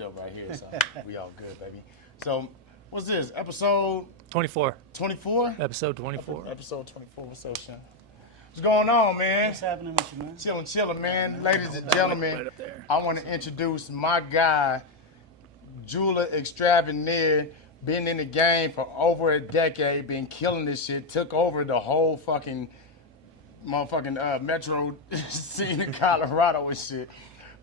Up right here, so we all good, baby. So, what's this? Episode 24. 24? Episode 24. Episode 24. What's up, Sean? What's going on, man? What's happening with you, man? Chilling, man. Ladies and gentlemen, I want to introduce my guy, jeweler extraordinaire. Been in the game for over a decade, been killing this shit. Took over the whole fucking motherfucking metro scene in Colorado and shit.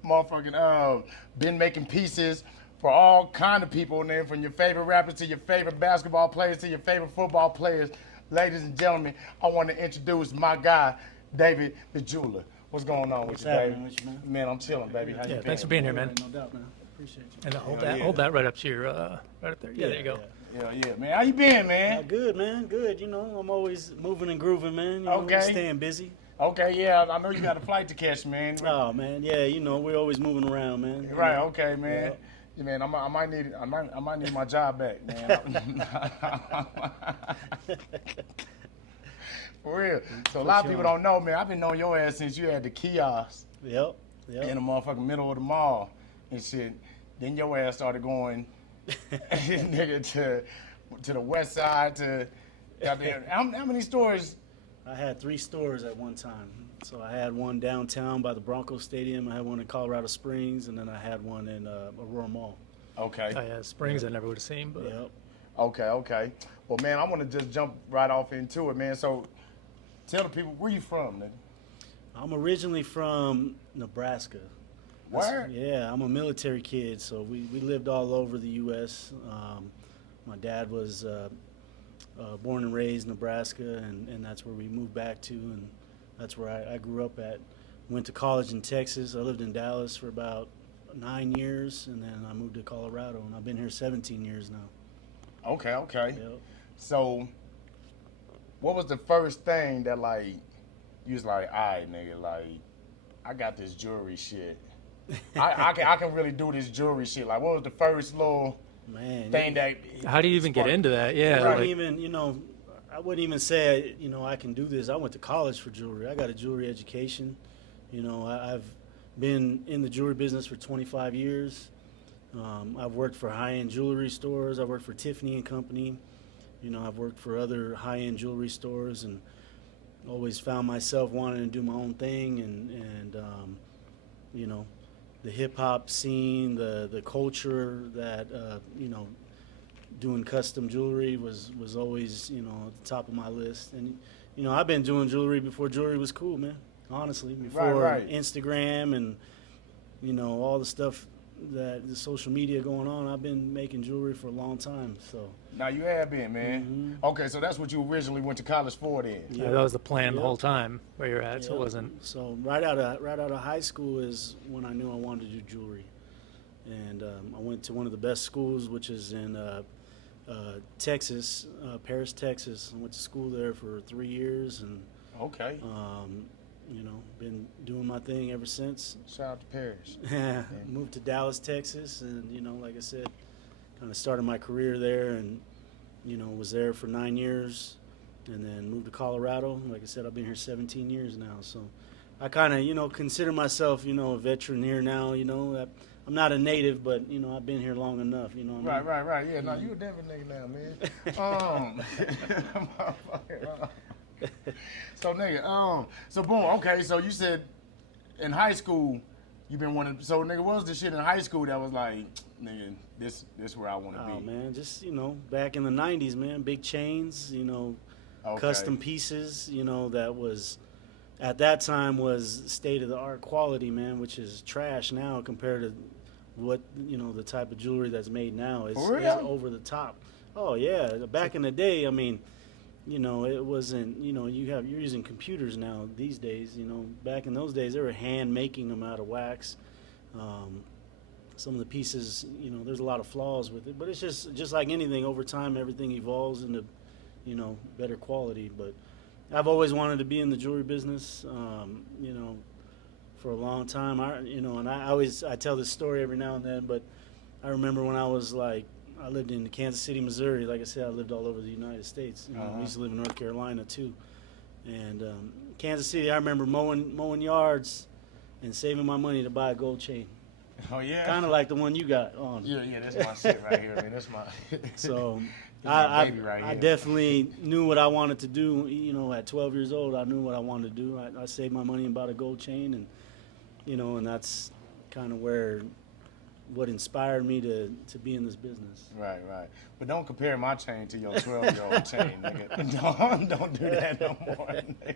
Motherfucking been making pieces for all kind of people, and then from your favorite rappers to your favorite basketball players to your favorite football players. Ladies and gentlemen, I want to introduce my guy, David the Jeweler. What's going on with you, baby? With you, man? Man, I'm chilling, baby. How you been? Thanks for being here, man. No doubt, man. Appreciate you. And hold that right up to your, right up there. Yeah, there you go. Yeah, man. How you been, man? Good, man. Good. You know, I'm always moving and grooving, man. You know, Okay. Staying busy. Okay, yeah, I know you got a flight to catch, man. Oh, man. Yeah, you know, we're always moving around, man. Right, okay, man. Yeah, man, I might need my job back, man. For real. So a lot of people don't know, man. I've been knowing your ass since you had the Kiosk Yep. in the motherfucking middle of the mall and shit. Then your ass started going, nigga, to the west side to goddamn. How many stores? I had 3 stores at one time. So I had one downtown by the Broncos Stadium. I had one in Colorado Springs, and then I had one in Aurora Mall. Okay. Oh, yeah, Springs I never would have seen, but Yep. Okay. Well, man, I want to just jump right off into it, man. So tell the people, where you from, nigga? I'm originally from Nebraska. Where? Yeah, I'm a military kid, so we lived all over the U.S. My dad was born and raised in Nebraska, and that's where we moved back to, and that's where I grew up at. Went to college in Texas. I lived in Dallas for about 9 years, and then I moved to Colorado, and I've been here 17 years now. Okay. Yep. So, what was the first thing that, like, you was like, all right, nigga, like, I got this jewelry shit. I can really do this jewelry shit. Like, what was the first little thing that... how do you even get into that? Yeah, I like, wouldn't even say, I can do this. I went to college for jewelry. I got a jewelry education. I've been in the jewelry business for 25 years. I've worked for high-end jewelry stores. I've worked for Tiffany Company. I've worked for other high-end jewelry stores, and always found myself wanting to do my own thing. And the hip-hop scene, the culture that, doing custom jewelry was always, at the top of my list. And, I've been doing jewelry before jewelry was cool, man, honestly. Before Right. Instagram and, all the stuff that the social media going on, I've been making jewelry for a long time, so. Now, you have been, man. Okay, so that's what you originally went to college for then. yeah, that was the plan the whole time where you're at, so it Yeah. wasn't. So right out of high school is when I knew I wanted to do jewelry, and I went to one of the best schools, which is in Texas, Paris, Texas. I went to school there for 3 years, and Okay. been doing my thing ever since. Shout out to Paris. Moved to Dallas, Texas, and like I said, kind of started my career there, and was there for 9 years, and then moved to Colorado. Like I said, I've been here 17 years now, so I kind of consider myself a veteran here now. I'm not a native, but I've been here long enough. Right. Yeah, no, you a Denver nigga now, man. So nigga, so boom. Okay, so you said in high school you been wanting. So nigga, what was the shit in high school that was like, nigga, this where I want to Oh be? man, just back in the '90s, man, big chains, Okay. custom pieces, that was at that time was state of the art quality, man, which is trash now compared to what the type of jewelry that's made now is over the top. Oh yeah, back in the day, I mean, it wasn't, you're using computers now these days. Back in those days they were hand making them out of wax. Some of the pieces, there's a lot of flaws with it, but it's just like anything. Over time, everything evolves into better quality. But I've always wanted to be in the jewelry business, for a long time. I tell this story every now and then, but I remember when I lived in Kansas City, Missouri. Like I said, I lived all over the United States. I used to live in North Carolina too. And Kansas City, I remember mowing yards and saving my money to buy a gold chain. Oh yeah. Kind of like the one you got on. Yeah, that's my shit right here, man. That's my. So my baby right I here. definitely knew what I wanted to do. You know, at 12 years old, I knew what I wanted to do. I saved my money and bought a gold chain, and you know, and that's kind of what inspired me to be in this business. Right. But don't compare my chain to your 12-year-old chain, nigga. Don't do that no more, nigga.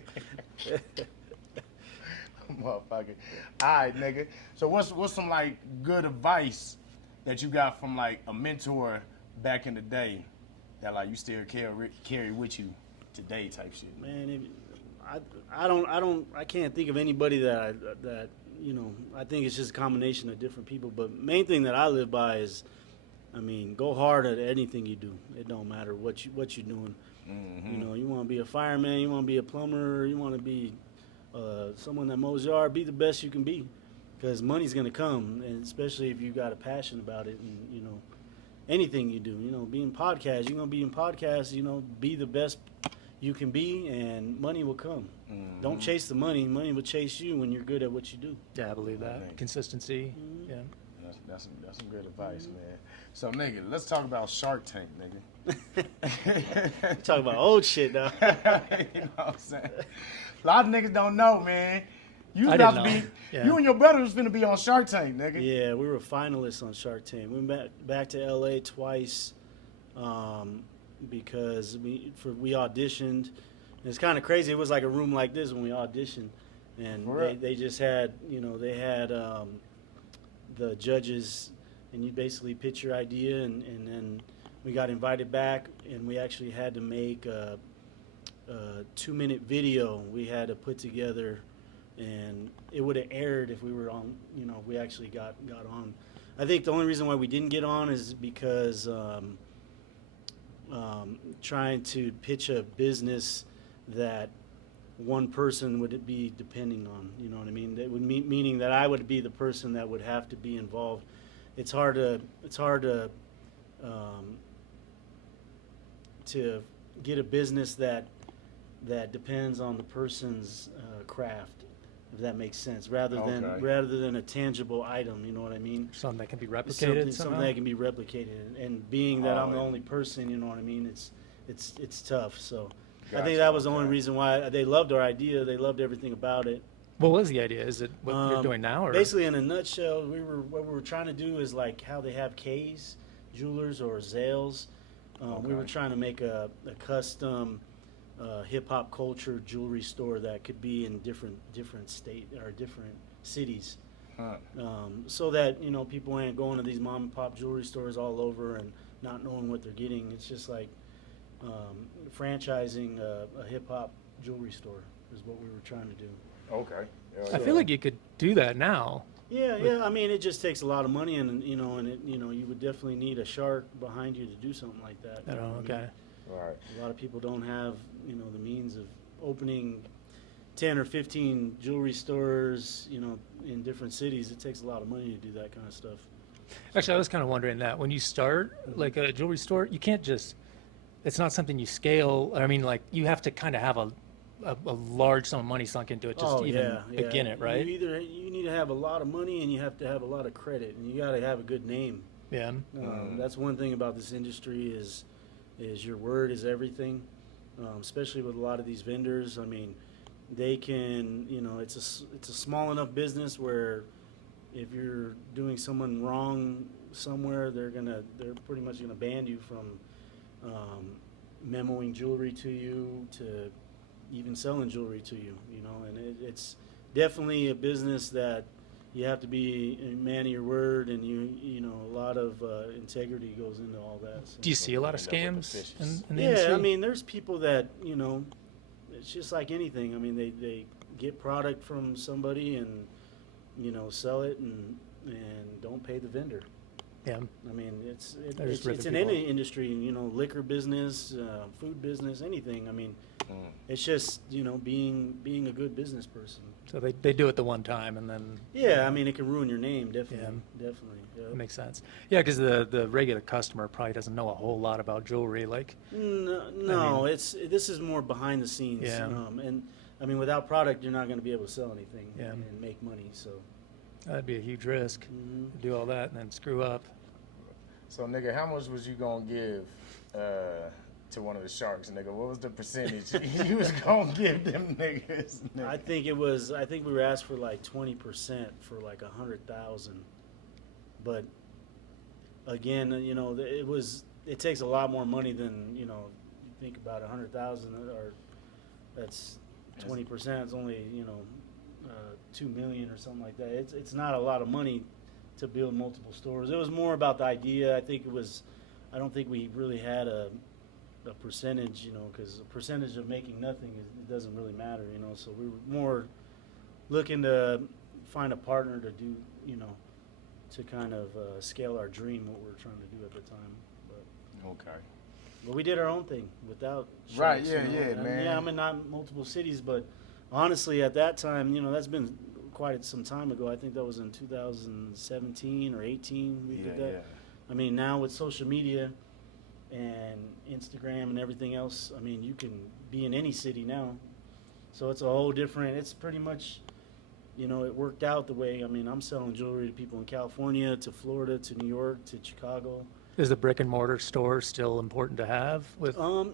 Motherfucker. All right, nigga. So what's some like good advice that you got from like a mentor back in the day that like you still carry with you today type shit? Man, I can't think of anybody that you know. I think it's just a combination of different people. But main thing that I live by is, I mean, go hard at anything you do. It don't matter what you're doing. Mm-hmm. You know, you want to be a fireman, you want to be a plumber, you want to be someone that mows yard. Be the best you can be, because money's gonna come, and especially if you got a passion about it. And you know, anything you do, you know, being podcast, you're gonna be in podcasts. You know, be the best you can be, and money will come. Mm-hmm. Don't chase the money. Money will chase you when you're good at what you do. Yeah, I believe that. Right. Consistency. Mm-hmm. Yeah. That's some good advice, man. So, nigga, let's talk about Shark Tank, nigga. Talk about old shit now. You know what I'm saying? A lot of niggas don't know, man. You I about didn't to know. be, Yeah. you and your brother was finna be on Shark Tank, nigga. Yeah, we were finalists on Shark Tank. We went back to LA twice because we auditioned. And it's kind of crazy. It was like a room like this when we auditioned, and they just had, you know, they had the judges, and you basically pitch your idea, and then we got invited back, and we actually had to make a 2-minute video we had to put together, and it would have aired if we were on, you know, we actually got on. I think the only reason why we didn't get on is because trying to pitch a business that one person would be depending on, you know what I mean? That would meaning that I would be the person that would have to be involved. It's hard to get a business that depends on the person's craft, if that makes sense, rather than a tangible item. You know what I mean? Something that can be replicated. Something that can be replicated, and being that I'm the only person, you know what I mean? It's tough. So I think that was the only reason why they loved our idea. They loved everything about it. What was the idea? Is it what you're doing now? Or? Basically, in a nutshell, what we were trying to do is like how they have K's, jewelers, or Zales. We were trying to make a custom hip hop culture jewelry store that could be in different state or different cities, so that, you know, people ain't going to these mom and pop jewelry stores all over and not knowing what they're getting. It's just like franchising a hip hop jewelry store is what we were trying to do. Okay. I feel like you could do that now. Yeah. I mean, it just takes a lot of money, and you know, you would definitely need a shark behind you to do something like that. Oh, okay. Right. A lot of people don't have, you know, the means of opening 10 or 15 jewelry stores, you know, in different cities. It takes a lot of money to do that kind of stuff. Actually, I was kind of wondering that when you start like a jewelry store, you can't just. It's not something you scale. I mean, like you have to kind of have a large sum of money sunk into it just to even begin it, right? You need to have a lot of money, and you have to have a lot of credit, and you got to have a good name. Yeah. That's one thing about this industry is your word is everything, especially with a lot of these vendors. I mean, they can, you know, it's a small enough business where if you're doing someone wrong somewhere, they're pretty much gonna ban you from memoing jewelry to you, to even selling jewelry to you, you know. And it's definitely a business that you have to be a man of your word, and you know, a lot of integrity goes into all that. So. Do you see a lot of scams in the industry? Yeah, I mean, there's people that, you know, it's just like anything. I mean, they get product from somebody and, you know, sell it and don't pay the vendor. Yeah. I mean, it's ripping in people any industry, you know, liquor business, food business, anything. I mean, it's just, you know, being a good business person. So they do it the one time and then. Yeah, I mean, it can ruin your name, definitely. Yeah. Definitely. Yeah. That makes sense. Yeah, because the regular customer probably doesn't know a whole lot about jewelry. Like. No, this is more behind the scenes. Yeah. And I mean, without product, you're not going to be able to sell anything Yeah. and make money. So. That'd be a huge risk to do all that and then screw up. So, nigga, how much was you gonna give to one of the sharks, nigga? What was the percentage you was gonna give them niggas? Nigga? I think we were asked for like 20% for like 100,000. But again, you know, it takes a lot more money than, you know, you think about 100,000, or that's 20%. It's only, you know, 2 million or something like that. It's not a lot of money to build multiple stores. It was more about the idea. I don't think we really had a percentage, you know, because a percentage of making nothing, it doesn't really matter, you know. So we were more looking to find a partner to do, you know, to kind of scale our dream, what we were trying to do at the time. But we did our own thing without sharks, right, yeah, you know? yeah, man. Yeah, I mean, not multiple cities, but honestly, at that time, you know, that's been quite some time ago. I think that was in 2017 or 18 we did that. Yeah. I mean, now with social media and Instagram and everything else, I mean, you can be in any city now. So it's a whole different, it's pretty much, you know, it worked out the way, I mean, I'm selling jewelry to people in California, to Florida, to New York, to Chicago. Is the brick and mortar store still important to have?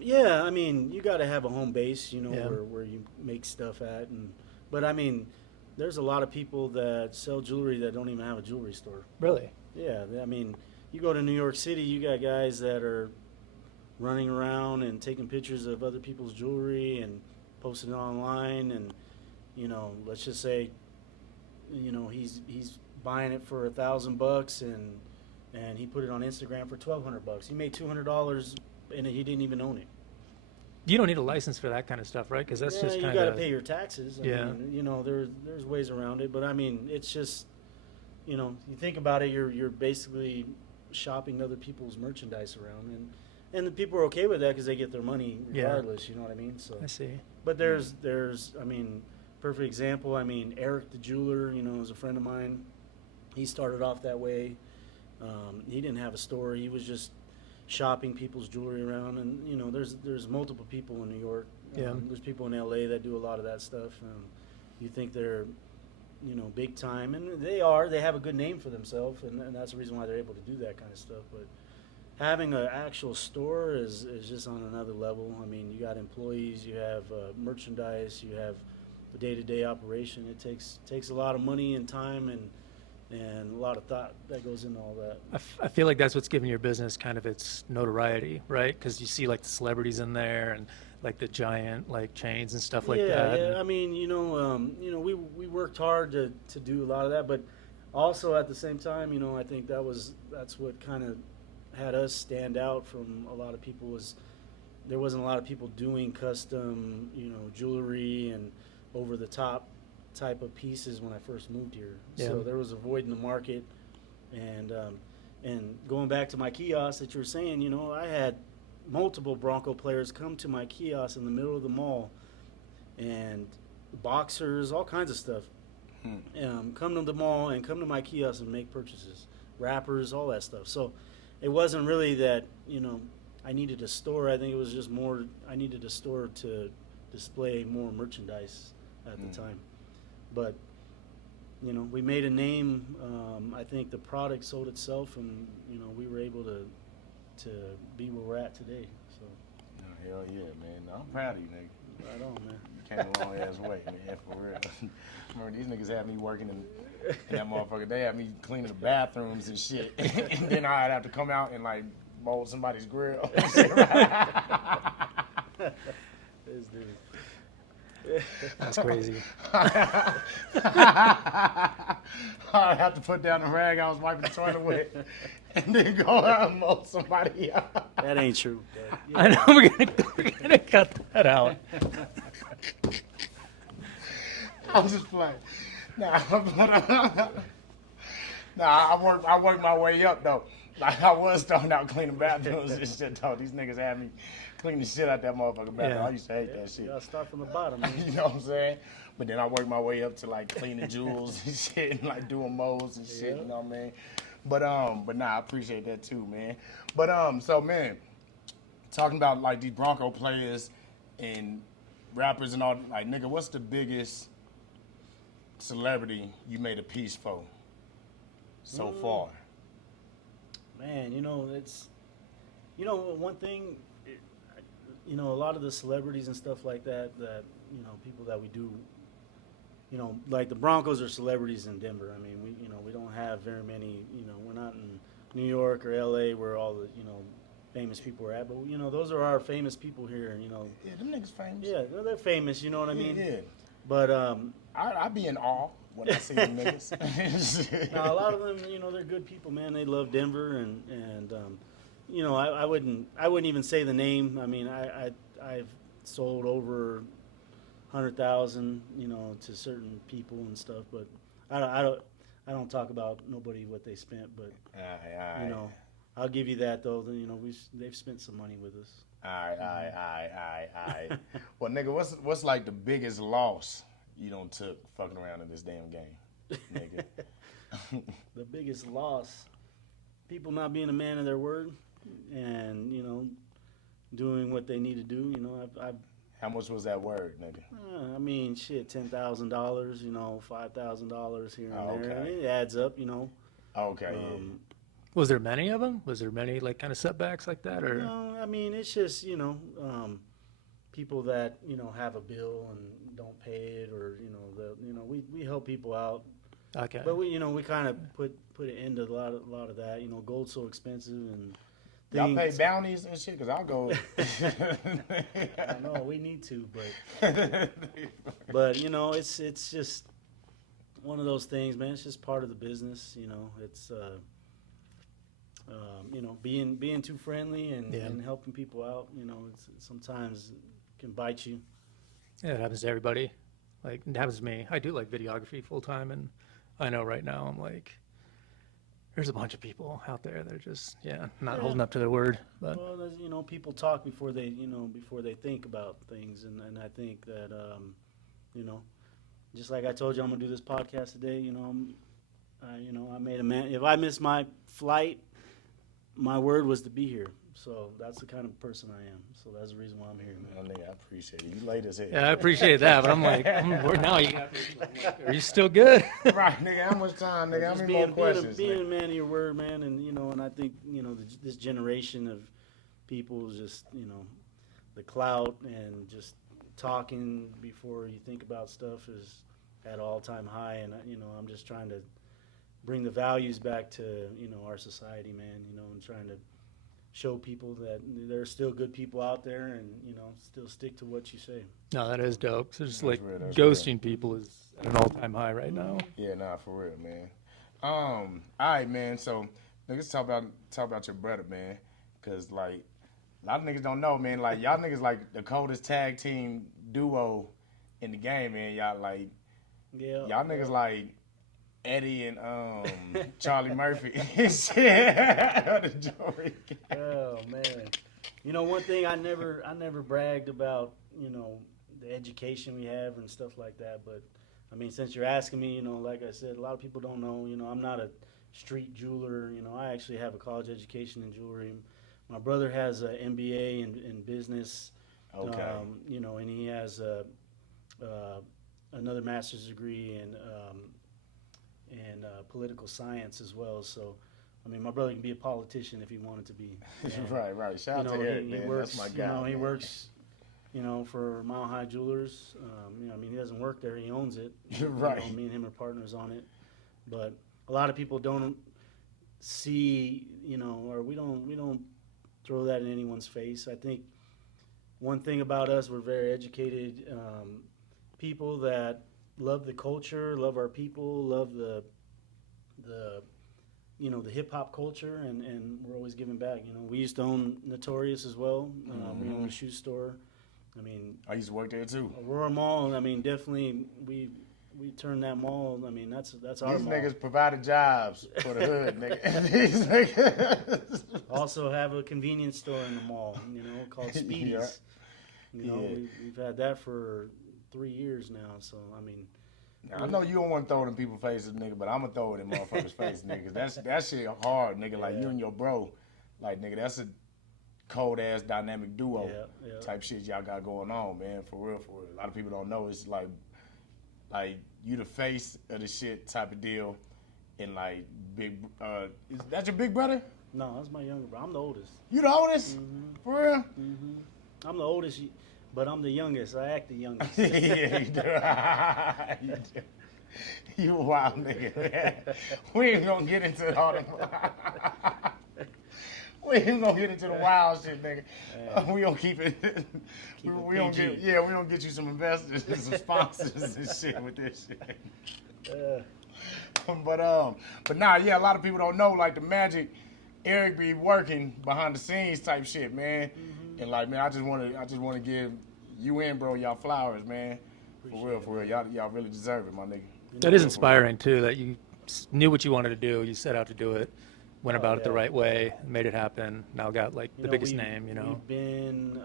Yeah, I mean, you got to have a home base, you know, where you make stuff at. But I mean, there's a lot of people that sell jewelry that don't even have a jewelry store. Really? Yeah, I mean, you go to New York City, you got guys that are running around and taking pictures of other people's jewelry and posting it online, and, you know, let's just say, you know, he's buying it for $1,000 and he put it on Instagram for $1,200. He made $200 and he didn't even own it. You don't need a license for that kind of stuff, right? Because that's just kind of, you got to pay your taxes. I yeah. mean, you know, there's ways around it, but I mean, it's just, you know, you think about it, you're basically shopping other people's merchandise around, and the people are okay with that because they get their money regardless. You know what I mean? So I see. But there's I mean, perfect example. I mean, Eric the jeweler, you know, is a friend of mine. He started off that way. He didn't have a store. He was just shopping people's jewelry around, and you know, there's multiple people in New York. There's people in LA that do a lot of that stuff. You think they're, you know, big time, and they have a good name for themselves, and that's the reason why they're able to do that kind of stuff. But having an actual store is just on another level. I mean, you got employees, you have merchandise, you have the day-to-day operation. It takes a lot of money and time and a lot of thought that goes into all that. I feel like that's what's giving your business kind of its notoriety, right? Because you see like the celebrities in there and like the giant like chains and stuff like that. Yeah. I mean, you know, we worked hard to do a lot of that, but also at the same time, you know, I think that's what kind of had us stand out from a lot of people. Was there wasn't a lot of people doing custom, you know, jewelry and over the top type of pieces when I first moved here. Yeah. So there was a void in the market, and going back to my kiosk that you were saying, you know, I had multiple Bronco players come to my kiosk in the middle of the mall, and boxers, all kinds of stuff, come to the mall and come to my kiosk and make purchases, rappers, all that stuff. So it wasn't really that, you know, I needed a store. I think it was just more I needed a store to display more merchandise at the time. But, you know, we made a name. I think the product sold itself, and, you know, we were able to be where we're at today. So. Oh, hell yeah, man. I'm proud of you, nigga. Right on, man. You came a long ass way, man, for real. Remember, these niggas had me working in that motherfucker. They had me cleaning the bathrooms and shit. And then I'd have to come out and, like, mold somebody's grill. This dude. That's crazy. I have to put down the rag I was wiping the toilet with, and then go out and mold somebody out. That ain't true. Yeah. I know we're gonna cut that out. I'm just playing. I worked my way up though. Like I was starting out cleaning bathrooms and shit though. These niggas had me clean the shit out that motherfucking bathroom. I used to hate that shit. You gotta start from the bottom, man. You know what I'm saying? But then I worked my way up to like cleaning jewels and shit, and like doing molds and shit. You know what I mean? But nah, I appreciate that too, man. But so man, talking about like these Bronco players and rappers and all, like nigga, what's the biggest celebrity you made a piece for? so far? Man, it's one thing. A lot of the celebrities and stuff like that. People that we do. Like the Broncos are celebrities in Denver. I mean, we don't have very many. We're not in New York or L.A. where all the famous people are at. But those are our famous people here. Yeah, them niggas famous. Yeah, they're famous. You know what I mean? Yeah. But I be in awe when I see them niggas. now a lot of them, they're good people, man. They love Denver, and I wouldn't even say the name. I mean, I've sold over 100,000, to certain people and stuff, but I don't talk about nobody what they spent, but I'll give you that though. They've spent some money with us. All right. Well, nigga, what's like the biggest loss you done took fucking around in this damn game, nigga? The biggest loss, people not being a man of their word, and doing what they need to do. How much was that word, nigga? I mean, shit, $10,000, $5,000 here and there. Okay. It adds up, Okay. Was there many of them? Was there many like kind of setbacks like that, or? No, I mean it's just people that have a bill and don't pay it, or we help people out. Okay. But we kind of put an end to a lot of that. Gold's so expensive and. Y'all pay bounties and shit, cause I'll go. I know we need to, but it's just one of those things, man. It's just part of the business, It's being too friendly and helping people out. It's sometimes it can bite you. Yeah, it happens to everybody. Like it happens to me. I do like videography full time, and I know right now I'm like. There's a bunch of people out there that are just, not holding up to their word. But well, people talk before they think about things, and I think that, just like I told you, I'm gonna do this podcast today. I made a man. If I miss my flight, my word was to be here. So that's the kind of person I am. So that's the reason why I'm here, man. Oh, nigga, I appreciate it. You late as hell. yeah, I appreciate that, but I'm like, where now? You got? Are you still good? Right, nigga. How much time, nigga? How many more questions? Being a man of your word, man, and I think this generation of people just the clout and just talking before you think about stuff is at all-time high, and I'm just trying to bring the values back to our society, man. And trying to show people that there are still good people out there, and still stick to what you say. No, that is dope. So just That's like real, that's ghosting people is at an all-time high right now. Yeah, nah, for real, man. All right, man. So let's talk about your brother, man, because like a lot of niggas don't know, man. Like y'all niggas like the coldest tag team duo in the game, man. Y'all like, y'all niggas like Eddie and Charlie Murphy. Oh man, one thing I never bragged about, the education we have and stuff like that. But I mean, since you're asking me, like I said, a lot of people don't know. I'm not a street jeweler. I actually have a college education in jewelry. My brother has an MBA in business. Okay. And he has another master's degree in political science as well. So, I mean, my brother can be a politician if he wanted to be. Right. Shout out to Eric, man. Works, that's my guy. He works, for Mile High Jewelers. I mean, he doesn't work there; he owns it. Right. Me and him are partners on it. But a lot of people don't see, or we don't throw that in anyone's face. I think one thing about us, we're very educated people that love the culture, love our people, love the hip hop culture, and we're always giving back. We used to own Notorious as well. We owned a shoe store. I mean, I used to work there too. Aurora Mall. I mean, definitely we turned that mall. I mean, that's our These mall. niggas provided jobs for the hood, nigga. These niggas. Also have a convenience store in the mall, called Speedy's. We've had that for 3 years now. So I mean. Now, I know you don't want to throw it in people's faces, nigga, but I'm going to throw it in motherfuckers' faces, nigga. That shit hard, nigga. Like, you and your bro. Like, nigga, that's a cold-ass dynamic duo type shit y'all got going on, man. For real, for real. A lot of people don't know. It's like you the face of the shit type of deal. And like is that your big brother? No, that's my younger brother. I'm the oldest. You the oldest? For real? I'm the oldest, but I'm the youngest. I act the youngest. Yeah, you do. You do. You a wild nigga. We ain't gonna get into all the. We ain't gonna get into the wild shit, nigga. We gonna keep it. We gonna get. Yeah, we gonna get you some investors and some sponsors and shit with this shit. But nah, yeah, a lot of people don't know like the magic. Eric be working behind the scenes type shit, man. And like, man, I just wanna give you and bro y'all flowers, man. For real, y'all really deserve it, my nigga. That is inspiring too. That you knew what you wanted to do, you set out to do it, went about it the right way, made it happen. Now got like the biggest name, you know. We've been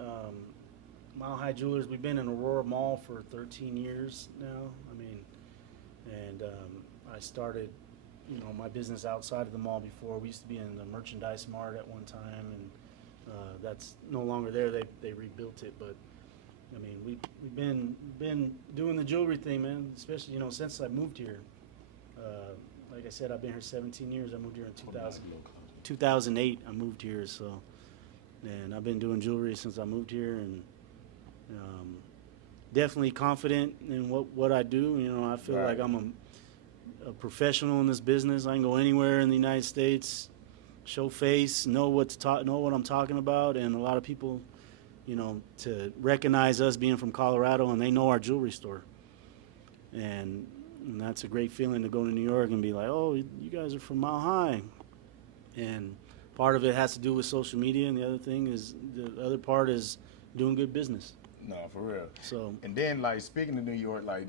Mile High Jewelers. We've been in Aurora Mall for 13 years now. I mean, and I started, my business outside of the mall before. We used to be in the merchandise mart at one time, and that's no longer there. They rebuilt it, but I mean, we've been doing the jewelry thing, man. Especially since I moved here. Like I said, I've been here 17 years. I moved here in 2008. I moved here, so and I've been doing jewelry since I moved here, and definitely confident in what I do. I feel like I'm a professional in this business. I can go anywhere in the United States, show face, know what I'm talking about, and a lot of people, to recognize us being from Colorado, and they know our jewelry store, and that's a great feeling to go to New York and be like, oh, you guys are from Mile High, and part of it has to do with social media, and the other part is doing good business. No, for real. So, and then like speaking of New York, like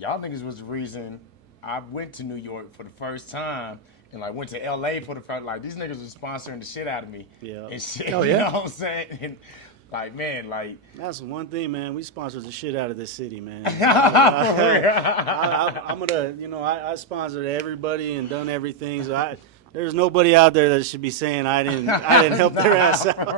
y'all niggas was the reason I went to New York for the first time, and like went to LA for the first. Like these niggas was sponsoring the shit out of me. Yeah. And shit. Oh, yeah? You know what I'm saying? And like, man, like that's one thing, man. We sponsor the shit out of this city, man. I'm gonna, I sponsored everybody and done everything. So there's nobody out there that should be saying I didn't help their ass out.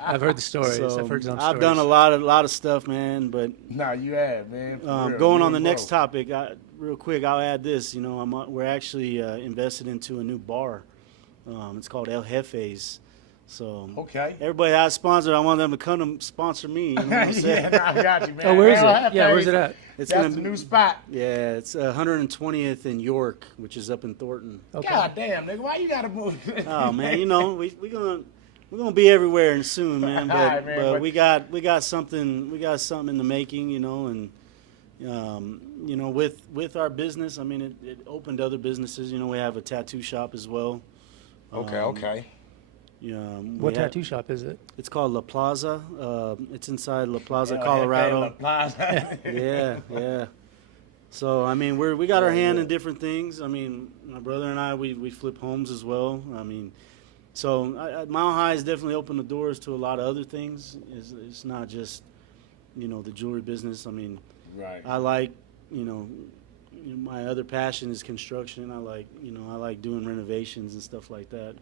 I've heard the stories. So, I've heard some stories. I've done a lot of stuff, man. But nah, you have, man. Going on the next topic, real quick, I'll add this. We're actually invested into a new bar. It's called El Jefe's. So everybody that I sponsored, I want them to come to sponsor me. You know what I'm saying? Yeah, I got you, man. Oh, where is it? Yeah, where's it at? That's the new spot. Yeah, it's 120th in York, which is up in Thornton. Okay. God damn, nigga, why you gotta move? Oh man, we're gonna be everywhere soon, man. But, right, man, but we got something in the making, and with our business, I mean, it opened other businesses. We have a tattoo shop as well. Okay. What tattoo shop is it? It's called La Plaza. It's inside La Plaza, Colorado. La Plaza. Yeah. So I mean, we got our hand in different things. I mean, my brother and I, we flip homes as well. I mean, so Mile High has definitely opened the doors to a lot of other things. It's not just the jewelry business. I mean, right. I like my other passion is construction. I like doing renovations and stuff like that.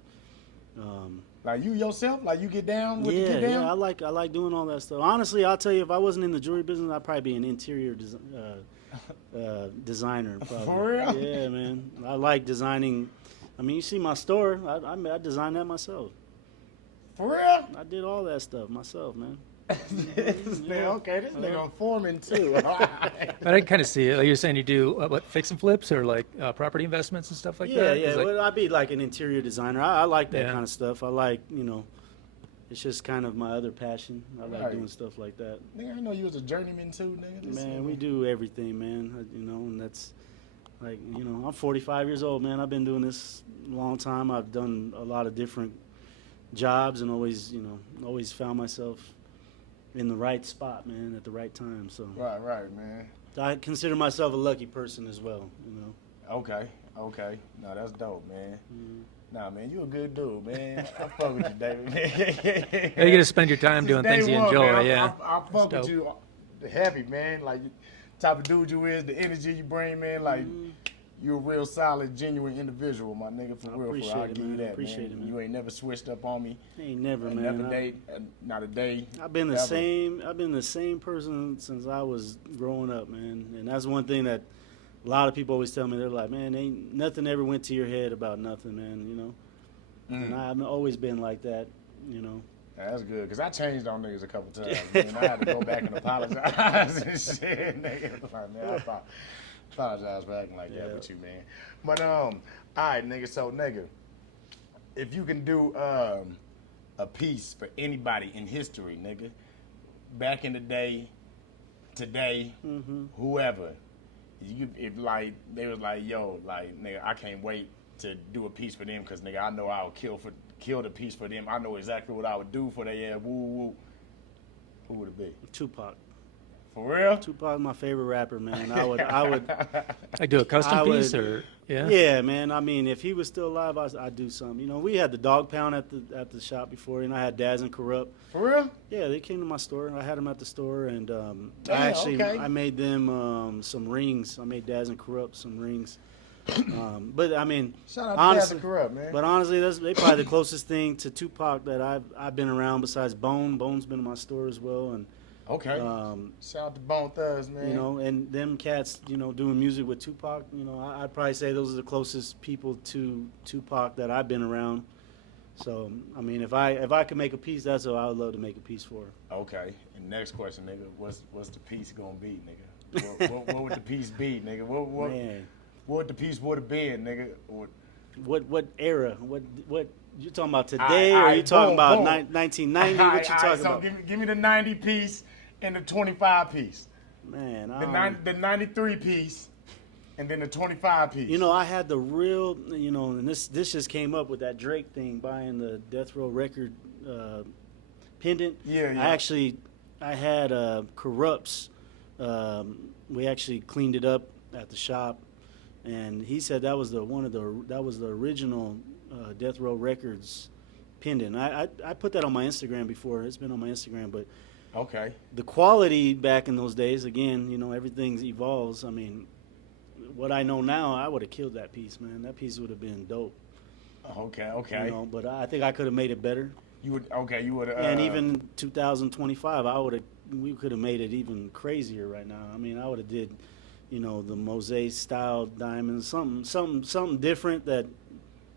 Like you yourself, like you get down with the get down? Yeah, I like doing all that stuff. Honestly, I'll tell you, if I wasn't in the jewelry business, I'd probably be an interior designer. Probably. For real? Yeah, man. I like designing. I mean, you see my store. I designed that myself. For real? I did all that stuff myself, man. This nigga foreman too. But I kind of see it. Like you're saying, you do fix and flips or like property investments and stuff like that? Yeah. Like, Well, I'd be like an interior designer. I like that Yeah. kind of stuff. I like, it's just kind of my other passion. I like Right. doing stuff like that. Nigga, I know you was a journeyman too, nigga. Man, we do everything, man. And that's like, I'm 45 years old, man. I've been doing this a long time. I've done a lot of different jobs and always found myself in the right spot, man, at the right time. So Right, man. I consider myself a lucky person as well, Okay. No, that's dope, man. Nah, man, you a good dude, man. I fuck with you, David. you get to spend your time doing things you enjoy, man, yeah. I fuck That's with you heavy, man. Like, type of dude you is, the energy you bring, man. Like, you're a real solid, genuine individual, my nigga. For real, appreciate I'll it, give you man. that, Appreciate it, man. You ain't never switched up on me. Ain't never, man. Never day, not a day. I've been the ever. same. I've been the same person since I was growing up, man. And that's one thing that a lot of people always tell me, they're like, man, ain't nothing ever went to your head about nothing, man, you know. And I've always been like that, you know. That's good, because I changed on niggas a couple times, man. I had to go back and apologize and shit, nigga. Like, man, I apologize for acting like that with you, man. But, all right, nigga, so, nigga, if you can do a piece for anybody in history, nigga, back in the day, today, whoever, if, like, they was like, yo, like, nigga, I can't wait to do a piece for them, because, nigga, I know I'll kill the piece for them. I know exactly what I would do for their woo woo. Who would it be? Tupac. For real? Tupac's my favorite rapper, man. I would. I do a custom piece, or Yeah, man. I mean, if he was still alive, I'd do something. You know, we had the Dog Pound at the shop before, and I had Daz and Kurupt. For real? Yeah, they came to my store. I had them at the store, and Damn, I made them some rings. I made Daz and Kurupt some rings. But I mean, shout out honestly, to Kurupt, man. But honestly, they probably the closest thing to Tupac that I've been around besides Bone. Bone's been in my store as well, and shout out to Bone Thugs, man. you know, and them cats, you know, doing music with Tupac. You know, I'd probably say those are the closest people to Tupac that I've been around. So I mean, if I could make a piece, that's what I would love to make a piece for. Okay. And next question, nigga, what's the piece gonna be, nigga? What would the piece be, nigga? What the piece would have been, nigga? What era? What you talking about today, or are you talking about 1990? What you talking about? Give me the 90 piece and the 25 piece. Man, the 93 piece and then the 25 piece. You know, I had the real, you know, and this just came up with that Drake thing, buying the Death Row record pendant. Yeah. I had Kurupt's. We actually cleaned it up at the shop. And he said that was the original Death Row Records pendant. I put that on my Instagram before. It's been on my Instagram, but the quality back in those days, again, you know, everything evolves. I mean, what I know now, I would have killed that piece, man. That piece would have been dope. Okay. You know, but I think I could have made it better. You would have. And even 2025, we could have made it even crazier right now. I mean, I would have did, you know, the mosaic style diamonds, something different that,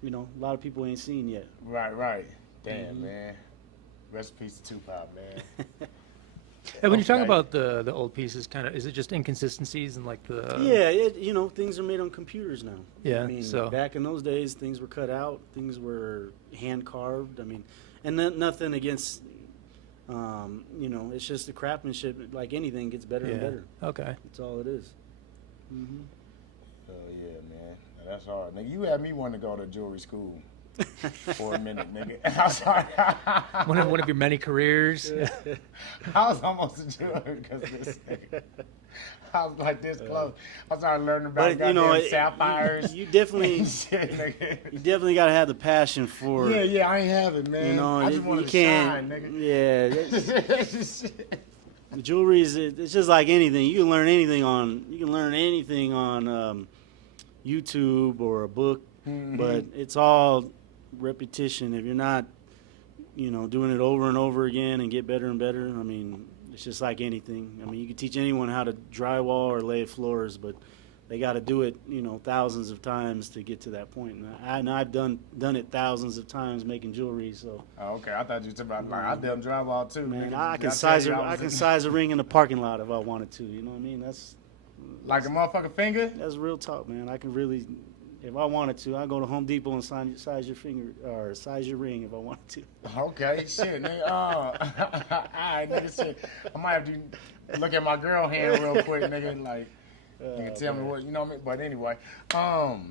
you know, a lot of people ain't seen yet. Right. Damn, man. Rest in peace to Tupac, man. Hey, when you talk about the old pieces, is it just inconsistencies and like the? Yeah, you know, things are made on computers now. Yeah. I mean, so back in those days, things were cut out, things were hand carved. I mean, and nothing against. You know, it's just the craftsmanship. Like anything, gets better and better. Okay. That's all it is. Oh yeah, man. That's hard, nigga. You had me want to go to jewelry school for a minute, nigga. I was sorry. one of your many careers. I was almost a jeweler because of this nigga. I was like this close. I started learning about sapphires. You definitely, shit, nigga. You definitely gotta have the passion for. Yeah, I ain't have it, man. You know, I just want to shine, nigga. Yeah. Jewelry it's just like anything. You can learn anything on YouTube or a book, but it's all repetition. If you're not, you know, doing it over and over again and get better and better, I mean, it's just like anything. I mean, you can teach anyone how to drywall or lay floors, but they got to do it, you know, thousands of times to get to that point. And I've done it thousands of times making jewelry. So. Oh, okay, I thought you were talking about like I done drywall too. Man, I can size a ring in the parking lot if I wanted to. You know what I mean? That's like a motherfucking finger. That's real talk, man. I can really, if I wanted to, I go to Home Depot and size your finger or size your ring if I wanted to. Okay, shit, nigga. All right, nigga, shit. I might have to look at my girl hand real quick, nigga, like. You can tell me what, you know what I mean? But anyway, well,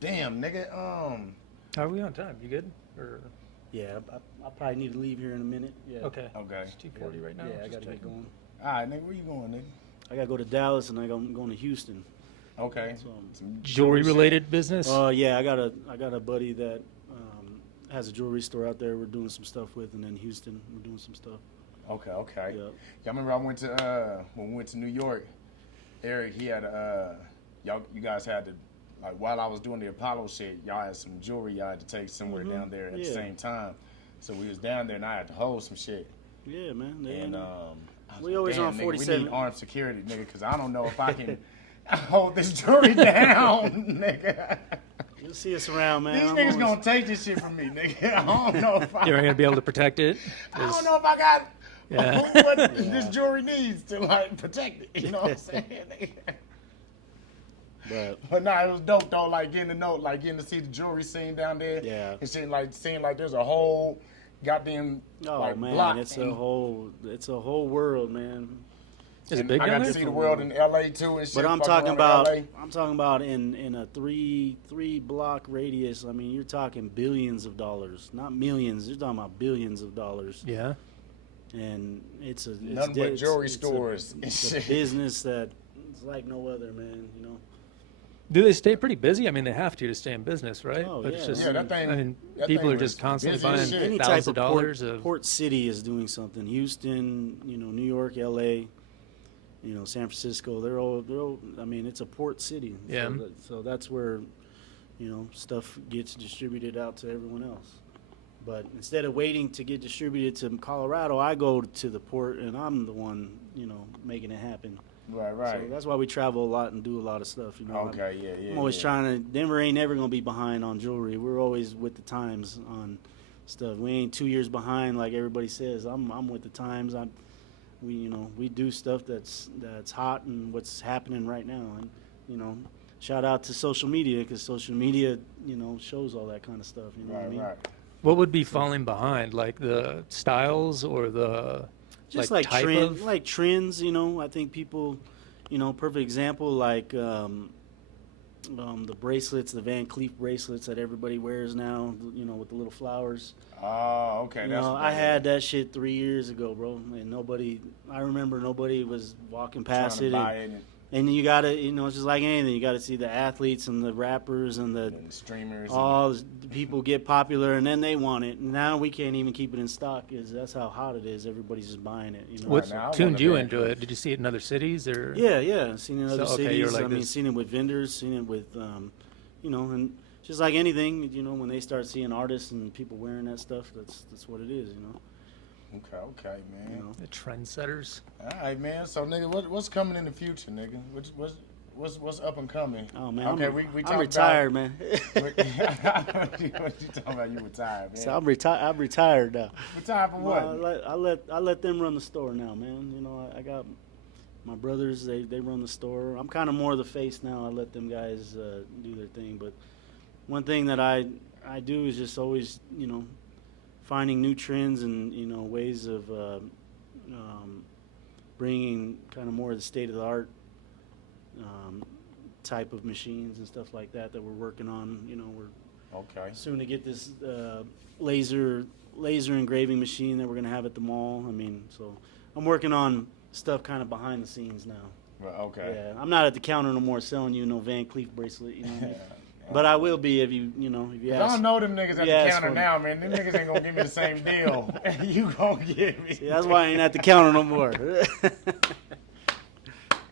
damn, nigga, How are we on time? You good? Or? Yeah, I probably need to leave here in a minute. Yeah. Okay. It's 2:40 right now. Yeah, I gotta get going. All right, nigga, where you going, nigga? I gotta go to Dallas and I'm going to Houston. Okay. So, jewelry related business? Yeah, I got a buddy that has a jewelry store out there. We're doing some stuff with, and then Houston, we're doing some stuff. Okay. Yep. Yeah, I remember I went to when we went to New York. Eric, he had you guys had to, like, while I was doing the Apollo shit, y'all had some jewelry y'all had to take somewhere down there at the same time. So we was down there and I had to hold some shit. Yeah, man. And we always on 47. We need armed security, nigga, because I don't know if I can. hold this jewelry down, nigga. You'll see us around, man. These niggas gonna take this shit from me, nigga. I don't know if You're gonna be able to protect it. I don't know if I got Yeah. what this jewelry needs to like protect it. You know what I'm saying? But nah, it was dope though. Like getting to know, like getting to see the jewelry scene down there. Yeah. It seemed like there's a whole goddamn like man, block. it's a whole world, man. Is it big I down got there? to see the world in LA too and shit. But I'm fucking talking around about in a three block radius. I mean, you're talking billions of dollars, not millions. You're talking about billions of dollars. Yeah. And it's Nothing but jewelry stores. It's a business that it's like no other, man. You know. Do they stay pretty busy? I mean, they have to stay in business, right? Oh, But it's yeah. just, Yeah, that thing- I mean, that people thing are just was constantly busy as buying shit. Any type thousands of of dollars of. port city is doing something. Houston, New York, LA, San Francisco. They're all. I mean, it's a port city. Yeah. So that's where, stuff gets distributed out to everyone else. But instead of waiting to get distributed to Colorado, I go to the port and I'm the one, making it happen. Right. So that's why we travel a lot and do a lot of stuff. Okay, yeah. I'm always trying to. Denver ain't never gonna be behind on jewelry. We're always with the times on stuff. We ain't 2 years behind like everybody says. I'm with the times. We do stuff that's hot and what's happening right now. And shout out to social media because social media shows all that kind of stuff. You know what I mean? Right. What would be falling behind, like the styles or the Just like type of? like trends. I think people. Perfect example like. The bracelets, the Van Cleef bracelets that everybody wears now, with the little flowers. Oh, okay. That's what I that had is. that shit 3 years ago, bro, and I remember nobody was walking past Trying to it. buy it And you gotta, it's just like anything. You gotta see the athletes and the rappers and the and the streamers. all the people get popular, and then they want it. And now we can't even keep it in stock. That's how hot it is. Everybody's just buying it. What now I tuned want you a into Van it? Did you see it in other cities or? Yeah. Seen it in other So, okay, you're cities. like I mean, this- seen it with vendors. Seen it with, and just like anything, when they start seeing artists and people wearing that stuff, that's what it is. Okay, man. The trendsetters. All right, man. So, nigga, what's coming in the future, nigga? What's up and coming? Oh man, Okay, I'm retired, man. What you talking about? You retired, man. So I'm retired now. Retired for what? I let them run the store now, man. I got my brothers. They run the store. I'm kind of more the face now. I let them guys do their thing. But one thing that I do is just always finding new trends and ways of bringing kind of more of the state of the art type of machines and stuff like that we're working on. We're Okay. soon to get this laser engraving machine that we're gonna have at the mall. I mean, so I'm working on stuff kind of behind the scenes now. Well, okay. Yeah, I'm not at the counter no more selling you no Van Cleef bracelet. But I will be if you I ask. don't know them niggas at Yeah, the it's counter funny. now, man. Them niggas ain't gonna give me the same deal. You gonna give me. See, that's why I ain't at the counter no more.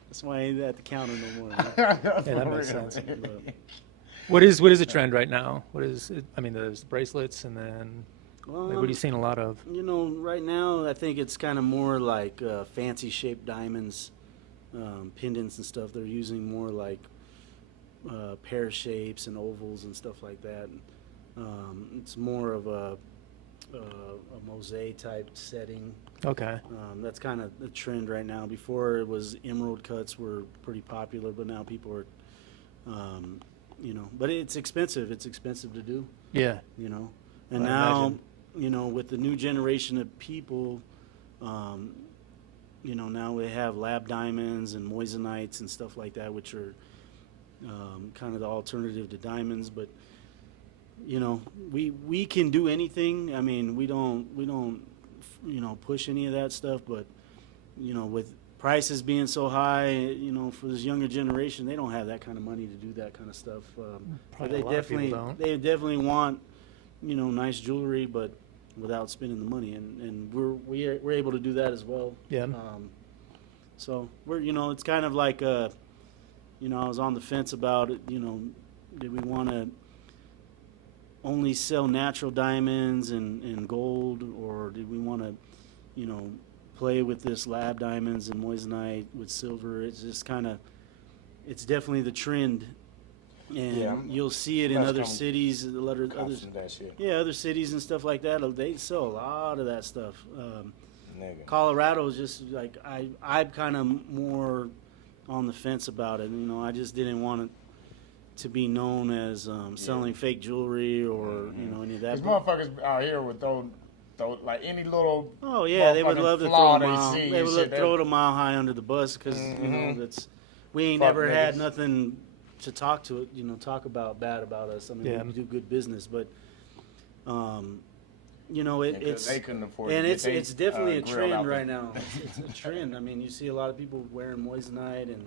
That's why I ain't at the counter no more. Man. Yeah, that makes sense. What is a trend right now? What is it? I mean, there's bracelets, and then like, what are you seeing a lot of? Right now I think it's kind of more like fancy shaped diamonds, pendants and stuff. They're using more like pear shapes and ovals and stuff like that. It's more of a mosaic type setting. Okay. That's kind of the trend right now. Before it was emerald cuts were pretty popular, but now people are, but it's expensive. It's expensive to do, Yeah. and I now, imagine. With the new generation of people, now we have lab diamonds and moissanite and stuff like that, which are kind of the alternative to diamonds. But we can do anything. I mean, we don't push any of that stuff. But with prices being so high, for this younger generation, they don't have that kind of money to do that kind of stuff. But Probably a lot of people don't. they definitely want nice jewelry, but without spending the money, and we're able to do that as well. Yeah. So we're it's kind of like I was on the fence about it. Did we want to only sell natural diamonds and gold, or did we want to play with this lab diamonds and moissanite with silver? It's just kind of it's definitely the trend, and you'll see it in other cities, other cities and stuff like that. They sell a lot of that stuff. Colorado is just like I'm kind of more on the fence about it. You know, I just didn't want it to be known as selling fake jewelry or you know any of that. These motherfuckers out here with those like any little. Oh yeah, they would love to throw it a mile high under the bus because you know we ain't never had nothing to talk about bad about us. I mean, we do good business, but you know it's they couldn't afford and it. it's definitely a trend right now. It's a trend. I mean, you see a lot of people wearing moissanite and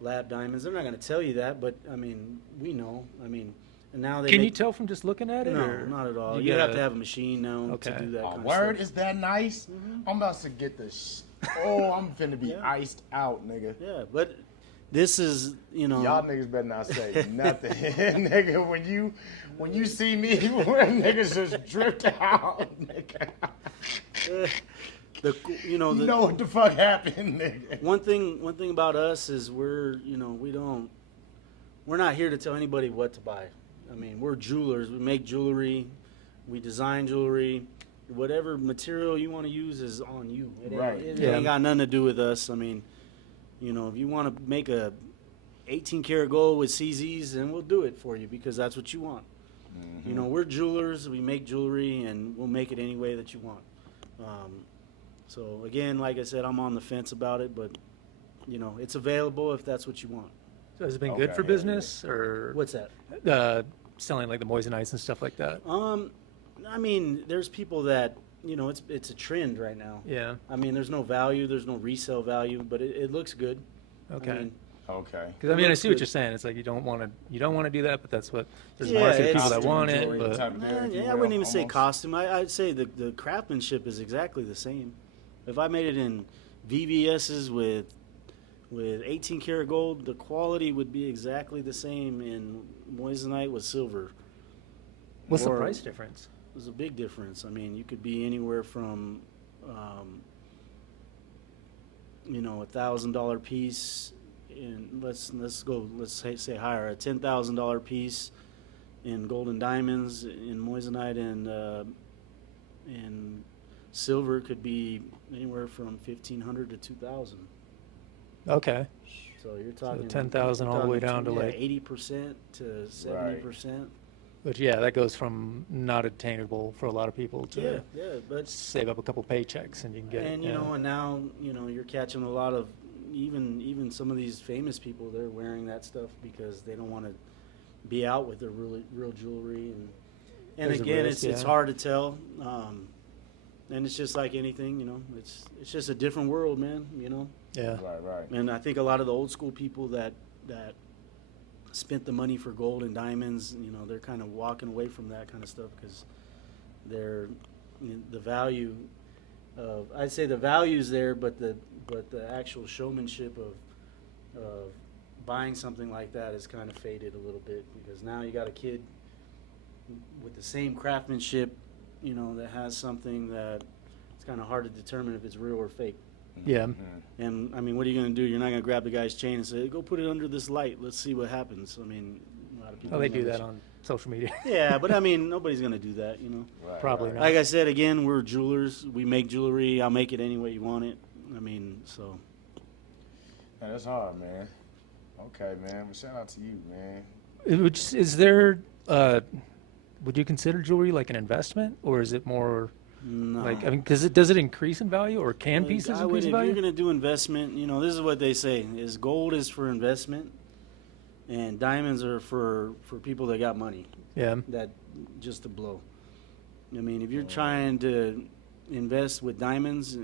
lab diamonds. They're not going to tell you that, but I mean, we know. I mean, and now they can you tell from just looking at it? No, or? not at all. You have to have a machine now to do that. Kind of word stuff. Is that nice? I'm about to get the. I'm finna be iced out, nigga. Yeah, but this is y'all niggas better not say nothing, nigga. When you see me, when niggas just dripped out, nigga. You know what the fuck happened, nigga. One thing about us is we're not here to tell anybody what to buy. I mean, we're jewelers. We make jewelry, we design jewelry. Whatever material you want to use is on you. It ain't got nothing to do with us. I mean, if you want to make a 18 karat gold with CZs, then we'll do it for you because that's what you want. We're jewelers. We make jewelry, and we'll make it any way that you want. So again, like I said, I'm on the fence about it, but it's available if that's what you want. So has it been good for business, or what's that? Selling like the moissanites and stuff like that. I mean, there's people that it's a trend right now. Yeah. I mean, there's no value, there's no resale value, but it looks good. Okay. Because I see what you're saying. It's like you don't want to do that, but that's what there's a market of people that want it. But I wouldn't even say costume. I'd say the craftsmanship is exactly the same. If I made it in VVS's with 18 karat gold, the quality would be exactly the same in moissanite with silver. What's the price difference? There's a big difference. I mean, you could be anywhere from $1,000 piece, and let's say higher, a $10,000 piece in gold and diamonds, in moissanite and silver could be anywhere from $1,500 to $2,000. Okay. So you're talking 10,000 all the way down to like 80% to 70%. But yeah, that goes from not attainable for a lot of people to but save up a couple paychecks and you can get it. And and now you're catching a lot of even some of these famous people. They're wearing that stuff because they don't want to be out with their real jewelry. And again, it's hard to tell. And it's just like anything, it's just a different world, man. Yeah. Right. And I think a lot of the old school people that spent the money for gold and diamonds, they're kind of walking away from that kind of stuff because the value of, I'd say the value's there, but the actual showmanship of buying something like that is kind of faded a little bit because now you got a kid with the same craftsmanship, that has something that it's kind of hard to determine if it's real or fake. Yeah. And I mean, what are you going to do? You're not going to grab the guy's chain and say, "Go put it under this light. Let's see what happens." I mean, a lot of people. They do that on social media. Yeah, but I mean, nobody's going to do that, Probably not. Like I said, again, we're jewelers. We make jewelry. I'll make it any way you want it. I mean, so. Yeah, that's hard, man. Okay, man. Well, shout out to you, man. Is there? Would you consider jewelry like an investment, or is it more? No. Does it increase in value, or can pieces increase in value? If you're going to do investment, this is what they say: is gold is for investment, and diamonds are for people that got money. Yeah. That just to blow. I mean, if you're trying to invest with diamonds,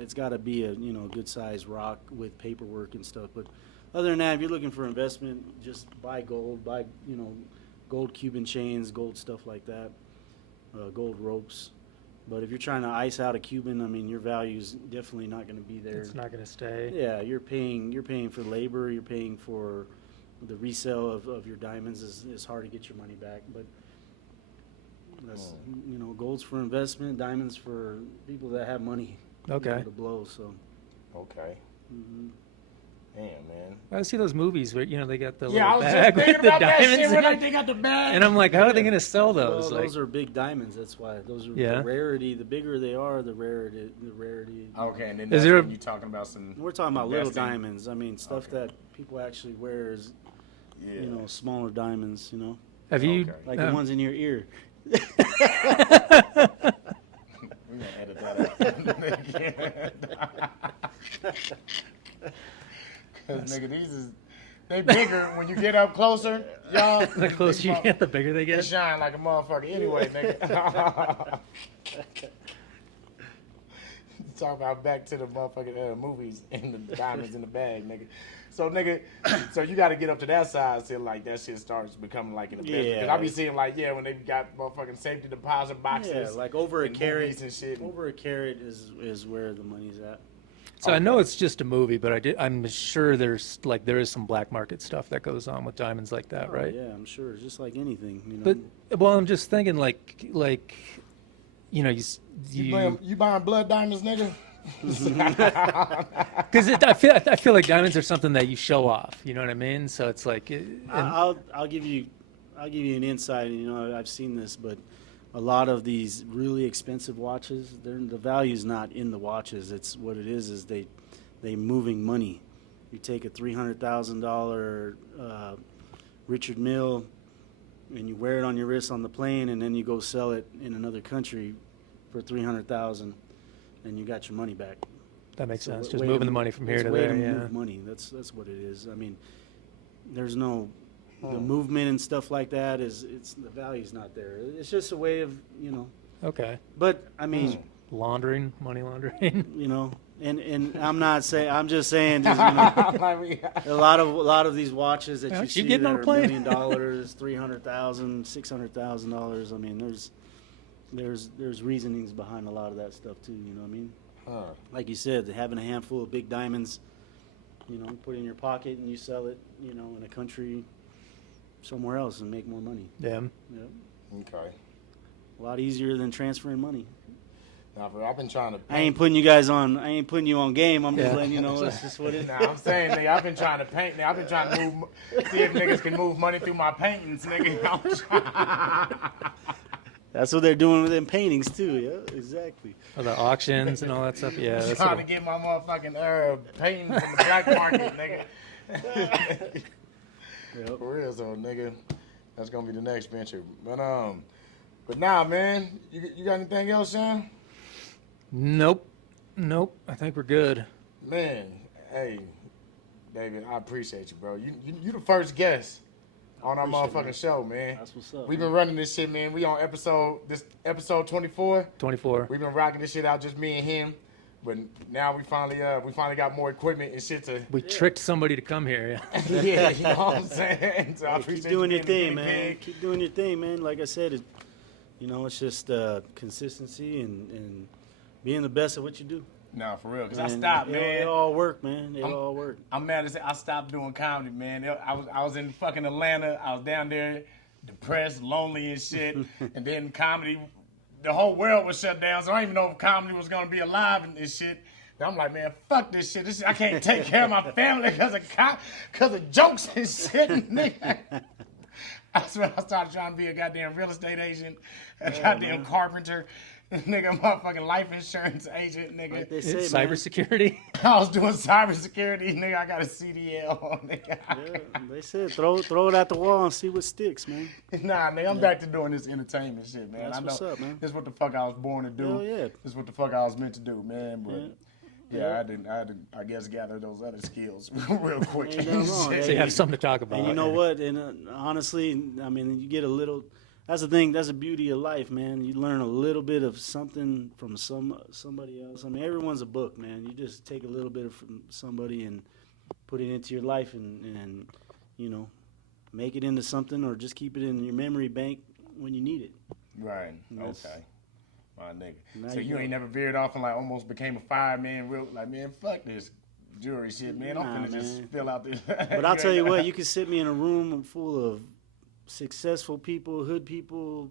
it's got to be a good size rock with paperwork and stuff. But other than that, if you're looking for investment, just buy gold, buy gold Cuban chains, gold stuff like that, gold ropes. But if you're trying to ice out a Cuban, I mean, your value's definitely not going to be there. It's not going to stay. Yeah, you're paying for labor. You're paying for the resale of your diamonds. Is hard to get your money back. But that's gold's for investment, diamonds for people that have money. Okay. To blow. So. Okay. Mm-hmm. Damn, man. I see those movies where they got the Yeah, I little was just bag thinking with the about that diamonds shit. Where in like it. they got the bag. And I'm like, how are they gonna sell those? Well, Like, those are big diamonds. That's why those are Yeah. the rarity. The bigger they are, the rarity. The rarity. Okay, and then Is that's there when you talking about some. We're talking about little investing. diamonds. I mean, stuff that people actually wear is, Yeah. smaller diamonds. have you? Okay. Like the ones in your ear. We're gonna edit that out. Cause nigga, they bigger when you get up closer, y'all. The closer you get, the bigger they They get. shine like a motherfucker anyway, nigga. Talk about back to the motherfucking movies and the diamonds in the bag, nigga. So, nigga, so you got to get up to that size till, like, that shit starts becoming, like, in the business. Because I be seeing, like, when they got motherfucking safety deposit boxes. Yeah, like over a and carat. movies and shit. Over a carat is where the money's at. So I know it's just a movie, but I'm sure there is some black market stuff that goes on with diamonds like that, right? Yeah, I'm sure. Just like anything, But well, I'm just thinking like You buying blood diamonds, nigga? because I feel like diamonds are something that you show off. You know what I mean? So it's like I'll give you an insight. I've seen this, but a lot of these really expensive watches, the value's not in the watches. It's what it is they moving money. You take a $300,000 Richard Mille and you wear it on your wrist on the plane, and then you go sell it in another country for $300,000, and you got your money back. that makes sense. Way Just to moving the money from here to there. move money. That's what it is. I mean, there's no the movement and stuff like that the value's not there. It's just a way of Okay. But I mean, Money laundering. and I'm not saying. I'm just saying. Just, a lot of these watches that you see getting that on a are plane? $1 million, $300,000, $600,000. I mean, there's reasonings behind a lot of that stuff too. You know what I mean? Like you said, having a handful of big diamonds, put in your pocket and you sell it, in a country somewhere else and make more money. Yeah. Yep. Okay. A lot easier than transferring money. Nah, bro, I've been trying to. I ain't putting you on game. I'm just letting you know that's just what it is. Nah, I'm saying, nigga, I've been trying to paint. I've been trying to see if niggas can move money through my paintings, nigga. That's what they're doing with them paintings too. Yeah, exactly. Or the auctions and all that stuff. Yeah. I'm That's trying what, to get my motherfucking paintings from the black market, nigga. Yep. For real, so nigga, that's gonna be the next venture. But nah, man, you got anything else, Sean? Nope. I think we're good. Man, hey, David, I appreciate you, bro. You the first guest on our motherfucking show, man. That's what's up. We've been running this shit, man. We on episode 24. 24. We've been rocking this shit out, just me and him. But now we finally got more equipment and shit to. We tricked somebody to come here. Yeah. Yeah, you know what I'm saying. So I Keep appreciate doing you your being a thing, guinea man. pig. Keep doing your thing, man. Like I said, it's just consistency and being the best at what you do. Nah, for real, because I And stopped, it man. all work, man. It all work. I'm mad to say I stopped doing comedy, man. I was in fucking Atlanta. I was down there, depressed, lonely and shit. And then comedy, the whole world was shut down, so I didn't even know if comedy was gonna be alive and this shit. And I'm like, man, fuck this shit. I can't take care of my family because of jokes and shit, nigga. That's when I started trying to be a goddamn real estate agent, a goddamn carpenter, nigga, motherfucking life insurance agent, nigga. Like they say, man. Cybersecurity. I was doing cybersecurity, nigga. I got a CDL, nigga. Yeah, they said throw it at the wall and see what sticks, man. Nah, nigga, I'm back to doing this entertainment shit, man. That's I know what's up, man. this is what the fuck I was born to do. Hell yeah. This is what the fuck I was meant to do, man. But Yeah. I didn't. I guess gather those other skills real quick. Ain't nothing wrong. So you have something to talk about. And you know what? And honestly, I mean, you get a little. That's the thing. That's the beauty of life, man. You learn a little bit of something from somebody else. I mean, everyone's a book, man. You just take a little bit from somebody and put it into your life, and make it into something, or just keep it in your memory bank when you need it. Right. Yes. Okay. My nigga. Now So you you know. ain't never veered off and like almost became a fireman, real like, man, fuck this jewelry shit, man. I'm Nah, finna just man. fill out this. But I'll tell you what, you can sit me in a room full of successful people, hood people,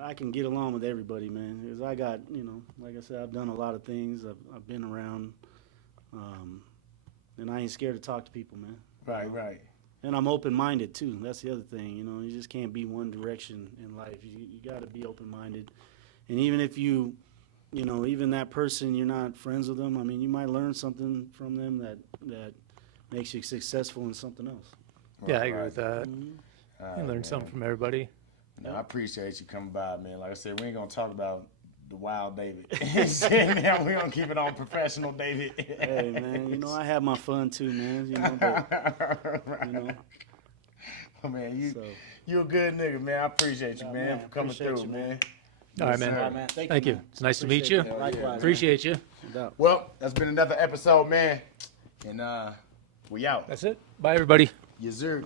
I can get along with everybody, man. Because I got, like I said, I've done a lot of things. I've been around and I ain't scared to talk to people, man. Right. And I'm open-minded too. That's the other thing, you know. You just can't be one direction in life. You got to be open-minded. And even if you know, even that person, you're not friends with them. I mean, you might learn something from them that makes you successful in something else. Yeah, I agree with that. Mm-hmm. You learn something from everybody. No, I appreciate you coming by, man. Like I said, we ain't gonna talk about the wild David. Man, we gonna keep it on professional David. Hey, man, you know, I have my fun too, man. You know, but, you know. Oh, man, So. you a good nigga, man. I appreciate you, man, for coming appreciate through, you, man. All right, man. sir. All right, man. Thank you. Man. It's nice to meet you. Likewise. Appreciate you. Man. Well, that's been another episode, man. And we out. That's it. Bye, everybody. Yes, sir.